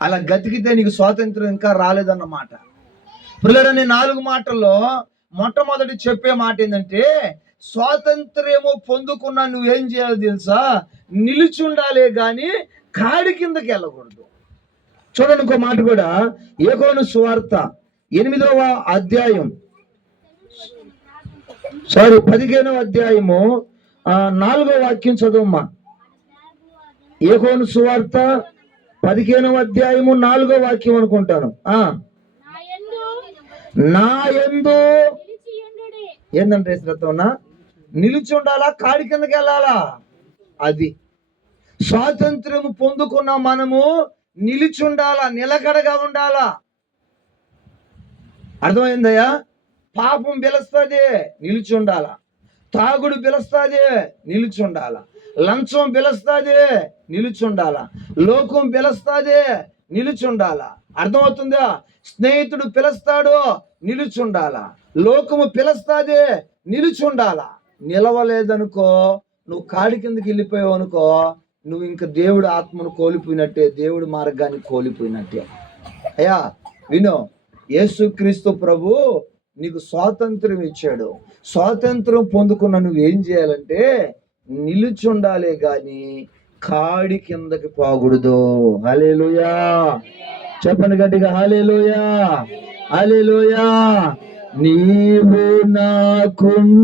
అలా గతికితే నీకు స్వాతంత్రం ఇంకా రాలేదన్నమాట. పిల్లలని 4 మాటల్లో మొట్టమొదటి చెప్పే మాట ఏంటంటే, స్వాతంత్ర్యము పొందుకున్నా నువ్వేం చేయాలో తెలుసా? నిలిచి ఉండాలే గాని కాడి కిందకి వెళ్ళకూడదు. చూడండి ఇంకో మాట కూడా, యోహాను సువార్త 8వ అధ్యాయం 15వ అధ్యాయము 4వ వాక్యం చదువమ్మా. యోహాను సువార్త 15వ అధ్యాయము 4వ వాక్యం అనుకుంటాను. నా యందు ఏందంటే శ్రద్ధన్నా నిలిచి ఉండాలా, కాడి కిందకి వెళ్ళాలా? అది స్వాతంత్ర్యం పొందుకున్న మనము నిలిచి ఉండాలా, నిలకడగా ఉండాలా. అర్థమైందయ్యా? పాపం పిలుస్తుంది, నిలిచి ఉండాలా. తాగుడు పిలుస్తుంది, నిలిచి ఉండాలా. లంచం పిలుస్తుంది, నిలిచి ఉండాలా. లోకం పిలుస్తుంది, నిలిచి ఉండాలా. అర్థమవుతుందా? స్నేహితుడు పిలుస్తాడు, నిలిచి ఉండాలా. లోకము పిలుస్తుంది, నిలిచి ఉండాలా. నిలవలేదనుకో, నువ్వు కాడి కిందకి వెళ్ళిపోయావు అనుకో, నువ్వు ఇంకా దేవుడు ఆత్మను కోల్పోయినట్టే, దేవుడి మార్గాన్ని కోల్పోయినట్టే. అయ్యా వినో, యేసుక్రీస్తు ప్రభు నీకు స్వాతంత్రం ఇచ్చాడు. స్వాతంత్రం పొందుకున్న నువ్వేం చేయాలంటే నిలిచి ఉండాలే గాని కాడి కిందకి పోకూడదు. హల్లెలూయా చెప్పండి గట్టిగా, హల్లెలూయా హల్లెలూయా. నీవు నాకు